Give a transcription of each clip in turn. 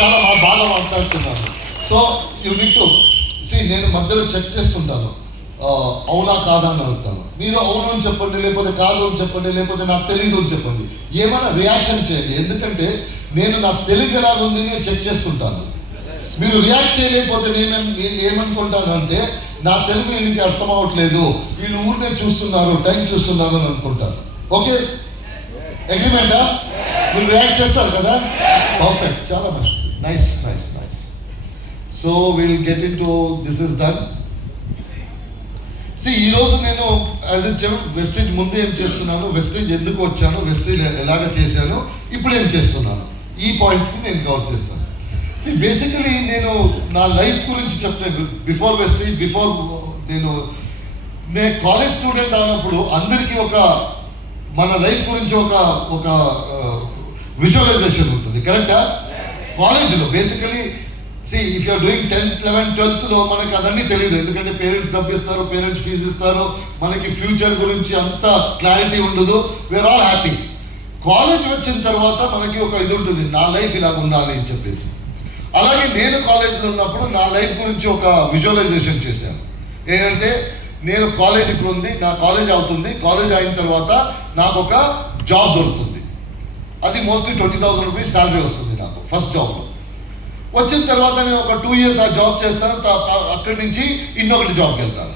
చాలా బాగా మాట్లాడుతున్నాను. సో యూ నీడ్ టు నేను మధ్యలో చెక్ చేస్తుంటాను, అవునా కాదా అని అడుగుతాను. మీరు అవును అని చెప్పండి, లేకపోతే కాదు అని చెప్పండి, లేకపోతే నాకు తెలీదు అని చెప్పండి. ఏమైనా రియాక్షన్ చేయండి, ఎందుకంటే నేను నాకు తెలుగు ఎలాగుంది నేను చెక్ చేస్తుంటాను. మీరు రియాక్ట్ చేయలేకపోతే నేను ఏమనుకుంటానంటే నా తెలుగు వీళ్ళకి అర్థం అవ్వట్లేదు, వీళ్ళు ఊరినే చూస్తున్నారు, టైం చూస్తున్నారు అని అనుకుంటాను. ఓకే, అగ్రిమెంటా? మీరు రియాక్ట్ చేస్తారు కదా, పర్ఫెక్ట్, చాలా మంచిది, nice nice nice. So will get in to this is done. ఈరోజు నేను యాజ్ ఎ వెస్టేజ్ ముందు ఏం చేస్తున్నాను, వెస్టేజ్ ఎందుకు వచ్చాను, వెస్టేజ్ ఎలాగ చేశాను, ఇప్పుడు ఏం చేస్తున్నాను, ఈ పాయింట్స్ని నేను కవర్ చేస్తాను. బేసికలీ నేను నా లైఫ్ గురించి చెప్పిన బిఫోర్ వెస్టేజ్, బిఫోర్ నేను కాలేజ్ స్టూడెంట్ అయినప్పుడు అందరికీ మన లైఫ్ గురించి ఒక విజువలైజేషన్ ఉంటుంది, కరెక్టా? కాలేజీలో basically if you're doing 10th, 11th, 12thలో మనకి అదన్నీ తెలియదు, ఎందుకంటే పేరెంట్స్ డబ్బు ఇస్తారు, పేరెంట్స్ ఫీజు ఇస్తారు, మనకి ఫ్యూచర్ గురించి అంత క్లారిటీ ఉండదు, వీఆర్ ఆల్ హ్యాపీ. కాలేజ్ వచ్చిన తర్వాత మనకి ఒక ఇది ఉంటుంది, నా లైఫ్ ఇలాగ ఉండాలి అని చెప్పేసి. అలాగే నేను కాలేజీలో ఉన్నప్పుడు నా లైఫ్ గురించి ఒక విజువలైజేషన్ చేశాను. ఏంటంటే నేను కాలేజ్ ఇప్పుడు ఉంది, నా కాలేజ్ అవుతుంది, కాలేజ్ అయిన తర్వాత నాకు ఒక జాబ్ దొరుకుతుంది, అది మోస్ట్లీ 20,000 రూపీస్ శాలరీ వస్తుంది నాకు ఫస్ట్ జాబ్లో. వచ్చిన తర్వాత నేను ఒక 2 years ఆ జాబ్ చేస్తాను, అక్కడి నుంచి ఇంకొకటి జాబ్కి వెళ్తాను,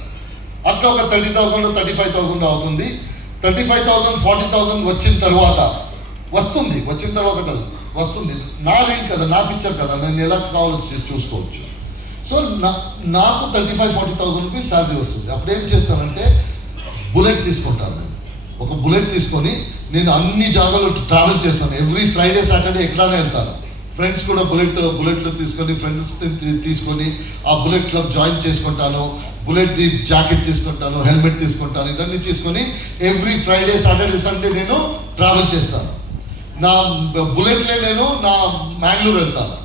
అక్కడ ఒక 30,000 35,000 అవుతుంది. 35,000 40,000 వచ్చిన తర్వాత వచ్చిన తర్వాత కదా వస్తుంది, నా రీల్ కదా, నా పిక్చర్ కదా, నేను ఎలా కావాలో చూసుకోవచ్చు. సో నాకు 35,000-40,000 రూపీస్ శాలరీ వస్తుంది. అప్పుడు ఏం చేస్తానంటే బుల్లెట్ తీసుకుంటాను. నేను ఒక బుల్లెట్ తీసుకొని నేను అన్ని జాగాలు ట్రావెల్ చేస్తాను. ఎవ్రీ ఫ్రైడే సాటర్డే ఎక్కడానే వెళ్తాను. ఫ్రెండ్స్ కూడా బుల్లెట్లు తీసుకొని ఫ్రెండ్స్ తీసుకొని ఆ బుల్లెట్ క్లబ్ జాయిన్ చేసుకుంటాను, బుల్లెట్ జాకెట్ తీసుకుంటాను, హెల్మెట్ తీసుకుంటాను, ఇవన్నీ తీసుకొని ఎవ్రీ ఫ్రైడే సాటర్డే సండే నేను ట్రావెల్ చేస్తాను. నా బుల్లెట్లే నేను నా మ్యాంగ్లూర్ వెళ్తాను.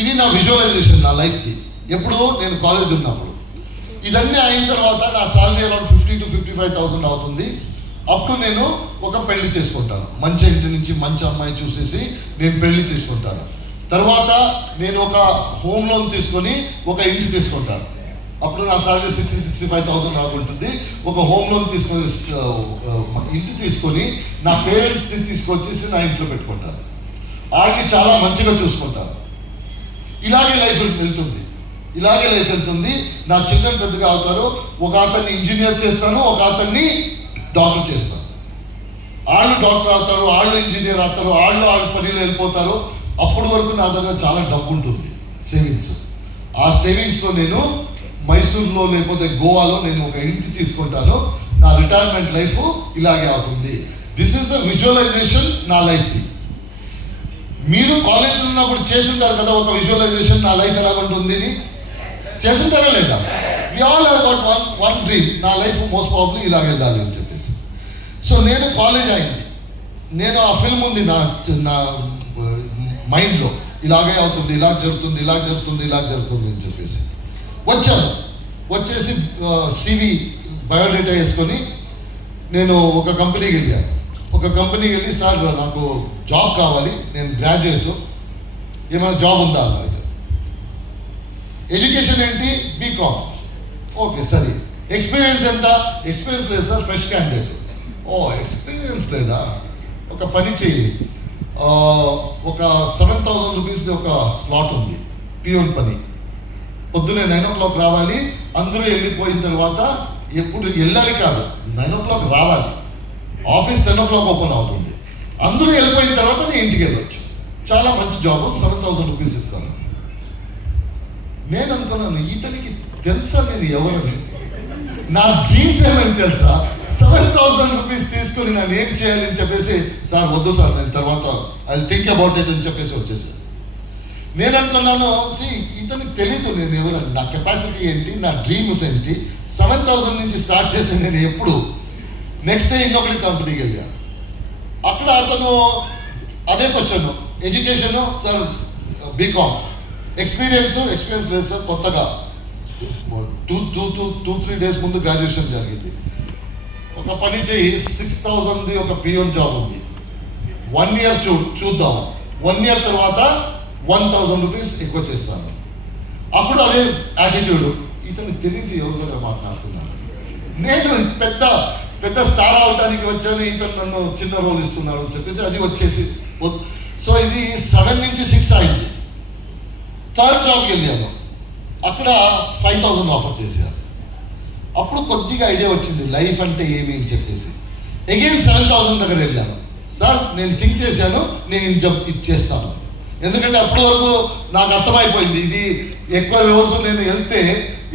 ఇది నా విజువలైజేషన్ నా లైఫ్కి, ఎప్పుడు నేను కాలేజ్ ఉన్నప్పుడు. ఇదన్నీ అయిన తర్వాత నా శాలరీ అరౌండ్ 50,000-55,000 అవుతుంది. అప్పుడు నేను ఒక పెళ్లి చేసుకుంటాను, మంచి ఇంటి నుంచి మంచి అమ్మాయి చూసేసి నేను పెళ్లి తీసుకుంటాను. తర్వాత నేను ఒక హోమ్ లోన్ తీసుకొని ఒక ఇంటి తీసుకుంటాను. అప్పుడు నా శాలరీ 60,000-65,000 నాకు ఉంటుంది. ఒక హోమ్ లోన్ తీసుకొని ఇంటి తీసుకొని నా పేరెంట్స్ని తీసుకొచ్చేసి నా ఇంట్లో పెట్టుకుంటాను, వాళ్ళని చాలా మంచిగా చూసుకుంటాను. ఇలాగే లైఫ్ వెళ్తుంది. నా చిల్డ్రన్ పెద్దగా అవుతారు, ఒక అతన్ని ఇంజనీర్ చేస్తాను, ఒక అతన్ని డాక్టర్ చేస్తాను. వాళ్ళు డాక్టర్ అవుతారు, వాళ్ళు ఇంజనీర్ అవుతారు, వాళ్ళు పనిలో వెళ్ళిపోతారు. అప్పటి వరకు నా దగ్గర చాలా డబ్బు ఉంటుంది, సేవింగ్స్. ఆ సేవింగ్స్లో నేను మైసూర్లో లేకపోతే గోవాలో నేను ఒక ఇంటి తీసుకుంటాను. నా రిటైర్మెంట్ లైఫ్ ఇలాగే అవుతుంది. దిస్ ఈస్ ద విజువలైజేషన్ నా లైఫ్ది. మీరు కాలేజీలో ఉన్నప్పుడు చేసుంటారు కదా ఒక విజువలైజేషన్, నా లైఫ్ ఎలా ఉంటుంది అని చేసుంటారా లేదా? We all have got one dream, నా లైఫ్ మోస్ట్ ప్రాబ్లీ ఇలాగ వెళ్ళాలి అని చెప్పేసి. సో నేను కాలేజ్ అయింది, నేను ఆ ఫిల్మ్ ఉంది నా మైండ్లో, ఇలాగే అవుతుంది, ఇలా జరుగుతుంది అని చెప్పేసి వచ్చేసి CV బయోడేటా వేసుకొని నేను ఒక కంపెనీకి వెళ్ళి సార్ నాకు జాబ్ కావాలి, నేను గ్రాడ్యుయేట్, ఏమైనా జాబ్ ఉందా అన్నాడు. ఎడ్యుకేషన్ ఏంటి? BCom. ఓకే సరే, ఎక్స్పీరియన్స్ ఎంత? ఎక్స్పీరియన్స్ లేదు సార్, ఫ్రెష్ క్యాండిడేట్. ఎక్స్పీరియన్స్ లేదా? ఒక పని చేయి, ఒక 7,000 రూపీస్ది ఒక స్లాట్ ఉంది, పియోన్ పని. పొద్దునే 9 o'clock రావాలి, అందరూ వెళ్ళిపోయిన తర్వాత, ఎప్పుడు వెళ్ళాలి కాదు, 9 o'clock రావాలి, ఆఫీస్ 10 o'clock ఓపెన్ అవుతుంది, అందరూ వెళ్ళిపోయిన తర్వాత నేను ఇంటికి వెళ్ళొచ్చు. చాలా మంచి జాబ్, 7,000 రూపీస్ ఇస్తాను. నేను అనుకున్నాను, ఇతనికి తెలుసా నేను ఎవరని, నా డ్రీమ్స్ ఏమని తెలుసా? 7,000 రూపీస్ తీసుకొని నేను ఏం చేయాలని చెప్పేసి, సార్ వద్దు సార్, నేను తర్వాత ఐ థింక్ అబౌట్ ఇట్ అని చెప్పేసి వచ్చేసాను. నేను అనుకున్నాను, ఇతనికి తెలీదు నేను ఎవరని, నా కెపాసిటీ ఏంటి, నా డ్రీమ్స్ ఏంటి. 7,000 నుంచి స్టార్ట్ చేసి నేను ఎప్పుడు నెక్స్ట్ డే ఇంకొకటి కంపెనీకి వెళ్ళాను. అక్కడ అతను అదే question, education sir BCom, experience లేదు సార్, కొత్తగా 2-3 days ముందు గ్రాడ్యుయేషన్ జరిగింది. ఒక పని చేయి, 6,000ది ఒక పియోన్ జాబ్ ఉంది, 1 year చూద్దాం. 1 year తర్వాత 1000 రూపీస్ ఎక్కువ చేస్తాను. అప్పుడు అదే యాటిట్యూడ్, ఇతను తెలియదు ఎవరి దగ్గర మాట్లాడుతున్నాను, నేను పెద్ద పెద్ద స్టార్ అవడానికి వచ్చాను, ఇతను నన్ను చిన్న రోల్ ఇస్తున్నాడు అని చెప్పేసి అది వచ్చేసి. సో ఇది 7 నుంచి 6 అయింది. థర్డ్ జాబ్కి వెళ్ళాను, అక్కడ 5000 ఆఫర్ చేశారు. అప్పుడు కొద్దిగా ఐడియా వచ్చింది లైఫ్ అంటే ఏమి అని చెప్పేసి. అగైన్ 7000 దగ్గర వెళ్ళాను. సార్ నేను థింక్ చేశాను, నేను జాబ్ ఇచ్చేస్తాను, ఎందుకంటే అప్పటి వరకు నాకు అర్థమైపోయింది ఇది ఎక్కువ రోజు నేను వెళ్తే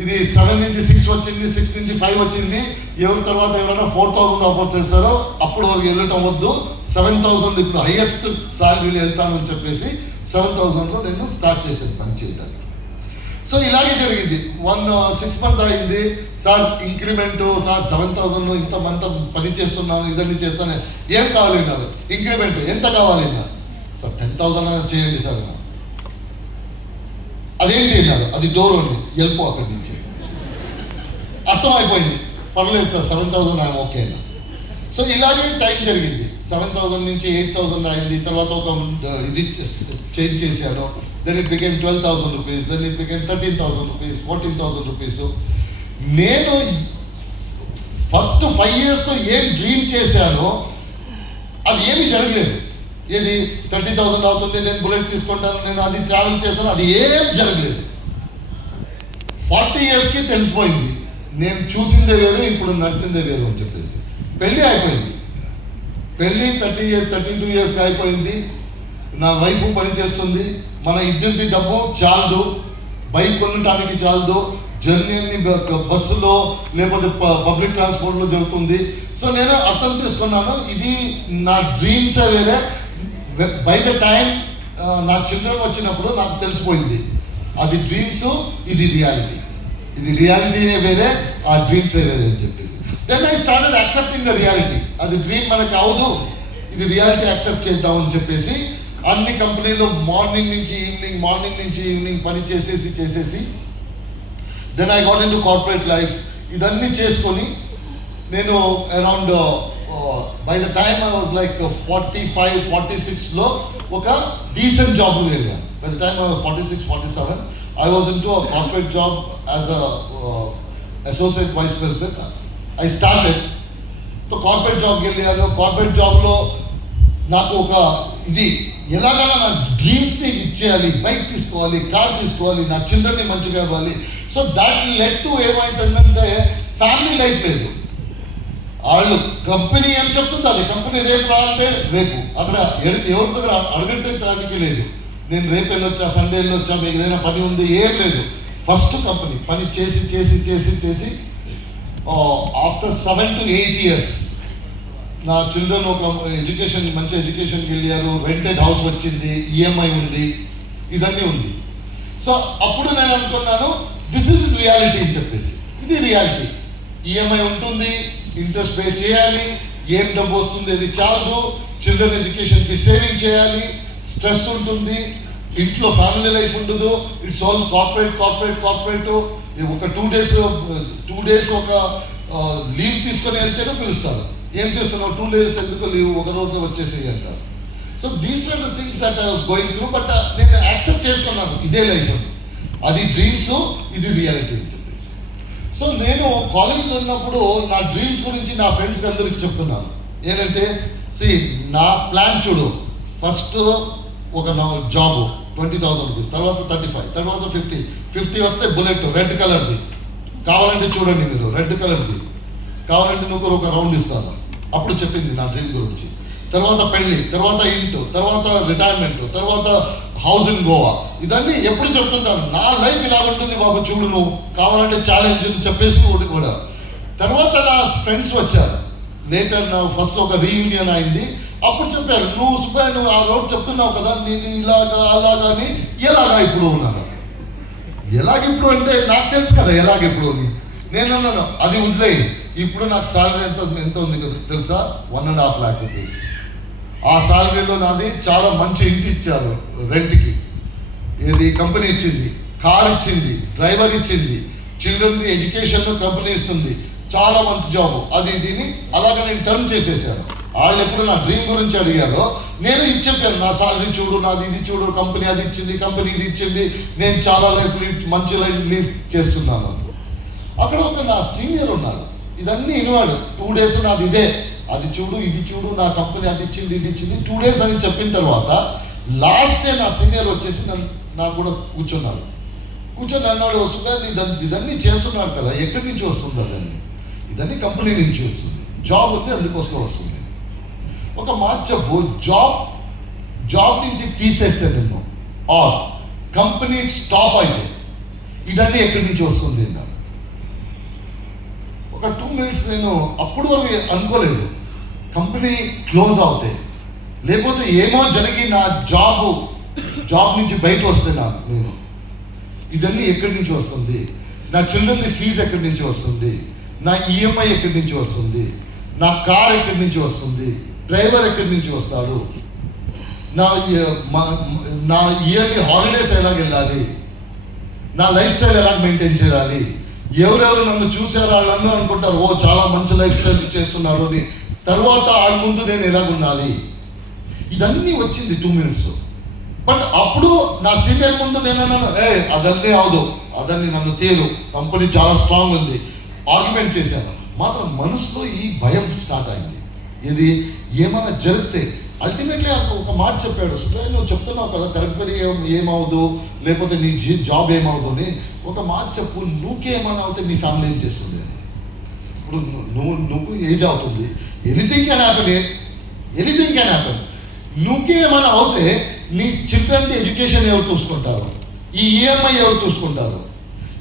ఇది 7 నుంచి 6 వచ్చింది, 6 నుంచి 5 వచ్చింది, ఎవరి తర్వాత ఎవరైనా 4000 ఆఫర్ చేస్తారో అప్పుడు వరకు వెళ్ళటం వద్దు, 7000 ఇప్పుడు హైయెస్ట్ శాలరీలో వెళ్తాను అని చెప్పేసి 7000లో నేను స్టార్ట్ చేశాను పని చేయడానికి. సో ఇలాగే జరిగింది. 6 మంత్ అయింది, సార్ ఇంక్రిమెంటు, సార్ 7000 ఇంత పని చేస్తున్నాను, ఇదన్నీ చేస్తాను, ఏం కావాలి కాదు ఇంక్రిమెంట్ ఎంత కావాలి అన్నారు. సార్ 10,000 చేయండి సార్. అదేంటి అన్నారు, అది డోర్ ఉంది, వెళ్ళిపో అక్కడి నుంచి. అర్థమైపోయింది, పర్లేదు సార్ 7000 ఐఎమ్ ఓకే అన్న. సో ఇలాగే టైం జరిగింది. 7000 నుంచి 8000 అయింది. తర్వాత ఒక ఇది చేంజ్ చేశాను. Then it became 12,000 rupees, then it became 13,000 rupees, 14,000 rupees. నేను ఫస్ట్ 5 yearsతో ఏం డ్రీమ్ చేశానో అది ఏమీ జరగలేదు. ఏది 30,000 అవుతుంది, నేను బుల్లెట్ తీసుకుంటాను, నేను అది ట్రావెల్ చేస్తాను, అది ఏం జరగలేదు. 40 yearsకి తెలిసిపోయింది నేను చూసిందే వేరు, ఇప్పుడు నడిచిందే వేరు అని చెప్పేసి. పెళ్ళి అయిపోయింది, పెళ్ళి 32 yearsకి అయిపోయింది. నా వైఫ్ పని చేస్తుంది, మన ఇద్దరిది డబ్బు చాలదు, బైక్ కొనడానికి చాలదు, జర్నీ అన్ని బస్సులో లేకపోతే పబ్లిక్ ట్రాన్స్పోర్ట్లో జరుగుతుంది. సో నేను అర్థం చేసుకున్నాను ఇది నా డ్రీమ్సే వేరే. బై ద టైం నా చిల్డ్రన్ వచ్చినప్పుడు నాకు తెలిసిపోయింది అది డ్రీమ్స్, ఇది రియాలిటీ. ఇది రియాలిటీనే వేరే, ఆ డ్రీమ్సే వేరే అని చెప్పేసి. Then I started accepting the reality. అది డ్రీమ్ మనకి అవదు, ఇది రియాలిటీ యాక్సెప్ట్ చేద్దాం అని చెప్పేసి అన్ని కంపెనీలో మార్నింగ్ నుంచి ఈవినింగ్ పని చేసేసి then I got into corporate life. ఇదన్నీ చేసుకొని నేను around by the time I was like 45-46లో ఒక డీసెంట్ జాబ్ వెళ్ళాను. By the time I was 46-47 I was into a corporate job as a associate vice president. I started to corporate job వెళ్ళాను. Corporate జాబ్లో నాకు ఒక ఇది ఎలాగైనా నా డ్రీమ్స్ని ఇచ్చేయాలి, బైక్ తీసుకోవాలి, కార్ తీసుకోవాలి, నా చిల్డ్రన్ని మంచిగా ఇవ్వాలి. సో దాట్ లెడ్ టు ఏమైతుందంటే ఫ్యామిలీ లైఫ్ లేదు. వాళ్ళు కంపెనీ ఏం చెప్తుంది అది, కంపెనీ రేపు రావాలంటే రేపు, అక్కడ ఎవరి దగ్గర అడగటానికి లేదు. నేను రేపు వెళ్ళొచ్చా, సండే వెళ్ళొచ్చా, మీకు ఏదైనా పని ఉంది, ఏం లేదు. ఫస్ట్ కంపెనీ పని చేసి ఆఫ్టర్ 7 to 8 years నా చిల్డ్రన్ ఒక ఎడ్యుకేషన్, మంచి ఎడ్యుకేషన్కి వెళ్ళారు, రెంటెడ్ హౌస్ వచ్చింది, ఈఎంఐ ఉంది, ఇదన్నీ ఉంది. సో అప్పుడు నేను అనుకున్నాను దిస్ ఇస్ రియాలిటీ అని చెప్పేసి. ఇది రియాలిటీ, ఈఎంఐ ఉంటుంది, ఇంట్రెస్ట్ పే చేయాలి, ఏం డబ్బు వస్తుంది అది చాలదు, చిల్డ్రన్ ఎడ్యుకేషన్కి సేవింగ్ చేయాలి, స్ట్రెస్ ఉంటుంది, ఇంట్లో ఫ్యామిలీ లైఫ్ ఉండదు, ఇట్స్ ఆల్ కార్పొరేట్. ఒక 2 days ఒక లీవ్ తీసుకొని వెళ్తేనే పిలుస్తారు, ఏం చేస్తున్నావు 2 days ఎందుకు లీవ్, ఒక రోజులో వచ్చేసేయి అంటారు. So these were the things that I was going through. But నేను యాక్సెప్ట్ చేసుకున్నాను ఇదే లైఫ్ అని, అది డ్రీమ్స్, ఇది రియాలిటీ అని చెప్పేసి. సో నేను కాలేజ్లో ఉన్నప్పుడు నా డ్రీమ్స్ గురించి నా ఫ్రెండ్స్కి అందరికీ చెప్తున్నాను. ఏంటంటే నా ప్లాన్ చూడు, ఫస్ట్ ఒక జాబ్ 20,000 రూపీస్, తర్వాత 35, తర్వాత 50 వస్తే బుల్లెట్ రెడ్ కలర్ది కావాలంటే చూడండి మీరు, రెడ్ కలర్ది కావాలంటే నువ్వు ఒక రౌండ్ ఇస్తాను. అప్పుడు చెప్పింది నా డ్రీమ్ గురించి. తర్వాత పెళ్ళి, తర్వాత ఇంటూ, తర్వాత రిటైర్మెంట్, తర్వాత హౌస్ ఇన్ గోవా, ఇదన్నీ ఎప్పుడు చెప్తుంటాను. నా లైఫ్ ఇలా ఉంటుంది బాబు చూడు, నువ్వు కావాలంటే ఛాలెంజ్ చెప్పేసి కూడా. తర్వాత నా ఫ్రెండ్స్ వచ్చారు లేటర్, నా ఫస్ట్ ఒక రీయూనియన్ అయింది. అప్పుడు చెప్పారు నువ్వు సుబ్బయ్య నువ్వు ఆ రోడ్ చెప్తున్నావు కదా, నేను ఇలాగా అలాగా అని. ఎలాగా ఇప్పుడు ఉన్నాను, ఎలాగిప్పుడు అంటే నాకు తెలుసు కదా ఎలాగిప్పుడు అని. నేను అన్నాను అది వదిలేయి, ఇప్పుడు నాకు సాలరీ ఎంత ఉంది కదా తెలుసా, 1.5 lakh రూపీస్. ఆ సాలరీలో నాది చాలా మంచి ఇంటి ఇచ్చారు రెంట్కి, ఏది కంపెనీ ఇచ్చింది, కార్ ఇచ్చింది, డ్రైవర్ ఇచ్చింది, చిల్డ్రన్ది ఎడ్యుకేషన్ కంపెనీ ఇస్తుంది, చాలా మంచి జాబ్, అది దీన్ని అలాగే నేను టర్న్ చేసేసాను. వాళ్ళు ఎప్పుడు నా డ్రీమ్ గురించి అడిగారో నేను ఇది చెప్పాను, నా సాలరీ చూడు, నాది ఇది చూడు, కంపెనీ అది ఇచ్చింది, కంపెనీ ఇది ఇచ్చింది, నేను చాలా లైఫ్ లీడ్, మంచి లైఫ్ లీడ్ చేస్తున్నాను. అక్కడ ఒక నా సీనియర్ ఉన్నాడు, ఇదన్నీ వినవాడు. 2 days నాది ఇదే, అది చూడు, ఇది చూడు, నా కంపెనీ అది ఇచ్చింది, ఇది ఇచ్చింది, 2 days అని చెప్పిన తర్వాత లాస్ట్ డే నా సీనియర్ వచ్చేసి నాకు కూడా కూర్చొని అన్నాడు, సుగారు ఇదన్నీ చేస్తున్నాడు కదా, ఎక్కడి నుంచి వస్తుంది అదన్నీ? ఇదన్నీ కంపెనీ నుంచి వస్తుంది, జాబ్ ఉంది అందుకోసం వస్తుంది. ఒక మాట చెప్పు, జాబ్ నుంచి తీసేస్తే నిన్ను, ఆర్ కంపెనీ స్టాప్ అయితే ఇదన్నీ ఎక్కడి నుంచి వస్తుంది అన్నాడు. ఒక 2 minutes నేను అప్పుడు వరకు అనుకోలేదు, కంపెనీ క్లోజ్ అవుతాయి, లేకపోతే ఏమో జరిగి నా జాబ్ నుంచి బయట వస్తే నేను ఇదన్నీ ఎక్కడి నుంచి వస్తుంది? నా చిల్డ్రన్ ఫీజు ఎక్కడి నుంచి వస్తుంది? నా ఈఎంఐ ఎక్కడి నుంచి వస్తుంది? నా కార్ ఎక్కడి నుంచి వస్తుంది? డ్రైవర్ ఎక్కడి నుంచి వస్తాడు? నా ఇయర్లీ హాలిడేస్ ఎలాగ వెళ్ళాలి? నా లైఫ్ స్టైల్ ఎలా మెయింటైన్ చేయాలి? ఎవరెవరు నన్ను చూసారా వాళ్ళందరూ అనుకుంటారు, ఓ చాలా మంచి లైఫ్ స్టైల్ చేస్తున్నాడు అని. తర్వాత ఆ ముందు నేను ఎలాగుండాలి? ఇదన్నీ వచ్చింది 2 minutes. బట్ అప్పుడు నా సీనియర్ ముందు నేను అన్నాను, అదన్నీ అవదు, అదన్నీ నన్ను తేలు, కంపెనీ చాలా స్ట్రాంగ్ ఉంది, ఆర్గ్యుమెంట్ చేశాను. మాత్రం మనసులో ఈ భయం స్టార్ట్ అయింది. ఇది ఏమైనా జరిగితే అల్టిమేట్లీ ఒక మాట చెప్పాడు, సుబ్రహ్మ నువ్వు చెప్తున్నావు కదా థెరపీ ఏమవుదు, లేకపోతే నీ జాబ్ ఏమవుదు అని. ఒక మాట చెప్పు, నువ్వుకేమైనా అవుతే నీ ఫ్యామిలీ ఏం చేస్తుంది? ఇప్పుడు నువ్వు ఏజ్ అవుతుంది, ఎనీథింగ్ క్యాన్ హ్యాపెన్. నువ్వుకే ఏమైనా అవుతే నీ చిల్డ్రన్ ఎడ్యుకేషన్ ఎవరు చూసుకుంటారు? ఈ ఈఎంఐ ఎవరు చూసుకుంటారు?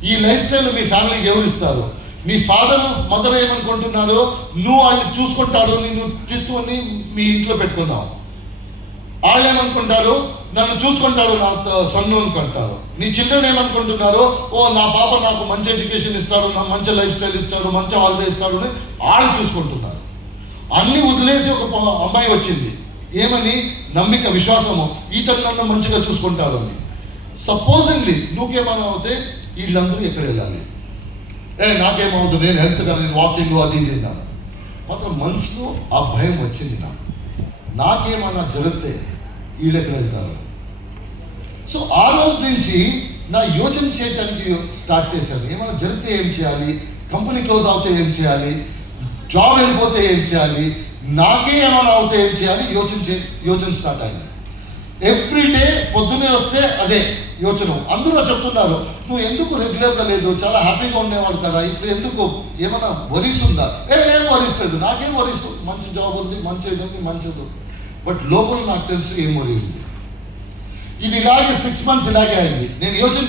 ఈ లైఫ్ స్టైల్ మీ ఫ్యామిలీకి ఎవరు ఇస్తారు? నీ ఫాదర్ మదర్ ఏమనుకుంటున్నారు, నువ్వు వాళ్ళని చూసుకుంటాడు, నిన్ను తీసుకొని మీ ఇంట్లో పెట్టుకున్నావు. వాళ్ళు ఏమనుకుంటారు, నన్ను చూసుకుంటాడు నా సన్ను అనుకుంటారు. నీ చిల్డ్రన్ ఏమనుకుంటున్నారు, ఓ నా పాప నాకు మంచి ఎడ్యుకేషన్ ఇస్తాడు, నా మంచి లైఫ్ స్టైల్ ఇస్తాడు, మంచి హాలిడే ఇస్తాడు అని వాళ్ళు చూసుకుంటున్నారు. అన్నీ వదిలేసి ఒక అమ్మాయి వచ్చింది, ఏమని? నమ్మిక, విశ్వాసము, ఈతను నన్ను మంచిగా చూసుకుంటాడు అని. సపోజింగ్లీ నువ్వుకేమైనా అవుతే వీళ్ళందరూ ఎక్కడ వెళ్ళాలి? నాకేమవుతుంది, నేను హెల్త్గా నేను వాకింగ్ అది ఇది తిన్నాను. మాత్రం మనసులో ఆ భయం వచ్చింది నాకేమైనా జరిగితే వీళ్ళు ఎక్కడ వెళ్తారు? సో ఆ రోజు నుంచి నా యోచన చేయడానికి స్టార్ట్ చేశాను, ఏమైనా జరిగితే ఏం చేయాలి, కంపెనీ క్లోజ్ అవుతే ఏం చేయాలి, జాబ్ వెళ్ళిపోతే ఏం చేయాలి, నాకే ఏమైనా అవుతే ఏం చేయాలి, యోచన స్టార్ట్ అయింది. ఎవ్రీ డే పొద్దున్నే వస్తే అదే యోచన. అందరూ చెప్తున్నారు, నువ్వు ఎందుకు రెగ్యులర్గా లేదు, చాలా హ్యాపీగా ఉండేవాడు కదా, ఇప్పుడు ఎందుకు ఏమైనా వరీస్ ఉందా? ఏం వరీస్ లేదు, నాకేం వరీస్, మంచి జాబ్ ఉంది, మంచిది ఉంది, మంచిది. బట్ లోపల నాకు తెలుసు ఏం వరీ ఉంది. ఇది ఇలాగే 6 months ఇలాగే అయింది. నేను యోచన